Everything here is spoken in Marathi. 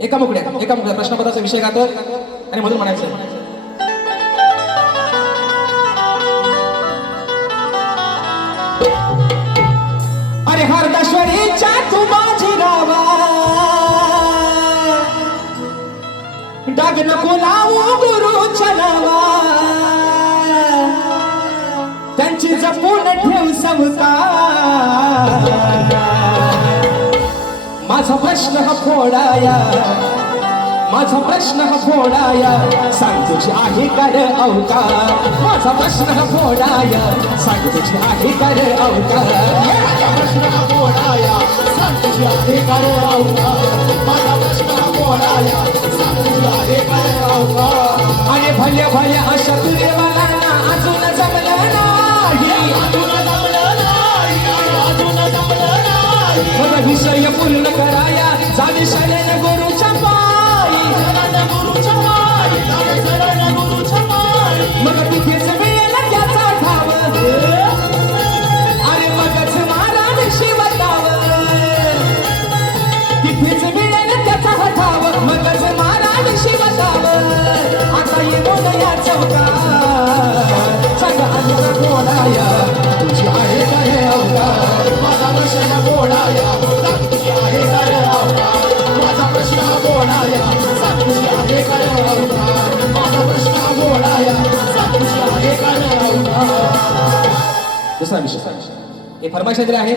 एका मुकड्या प्रश्नपत्राचा विषय गातो आणि मधून म्हणायचं. अरे हरदाश्वरीच्या तू माझी रावा, डाग नको लावू गुरुच्या नावा, त्यांची जपून ठेव समता. माझा प्रश्न हा फोडाया, माझा प्रश्न हा फोडाया, सांग तुझी आहे का रे अवतार. माझा प्रश्न हा फोडाया, सांग तुझी आहे का रे अवतार. माझा प्रश्न हा फोडाया, सांग तुझी आहे का रे अवतार. माझा प्रश्न हा फोडाया, सांग तुझी आहे का रे अवतार. आणि भल्या भल्या अशा तुरेवाला ना अजून जमलं नाही, अजून जमलं नाही, अजून जमलं नाही. मला विषय पूर्ण कराया, जावी शरण गुरुच्या पायी. शरण गुरुच्या पायी, शरण गुरुच्या पायी. मग तिथेच मिळेल त्याचा ठाव, अरे मगच महाराज शिवताव. तिथेच मिळेल त्याचा ठाव, मगच महाराज शिवताव. आता येऊन या चौकात सांग अंतर कोणाया, तुझी आहे का हे अवतार. माझा प्रश्न हा फोडाया, सांग तुझी आहे का रे अवतार. माझा प्रश्न हा फोडाया, सांग तुझी आहे का रे अवतार. माझा प्रश्न हा फोडाया, सांग तुझी आहे का रे अवतार. दुसरा विषय हे फरमाईश दिले आहे.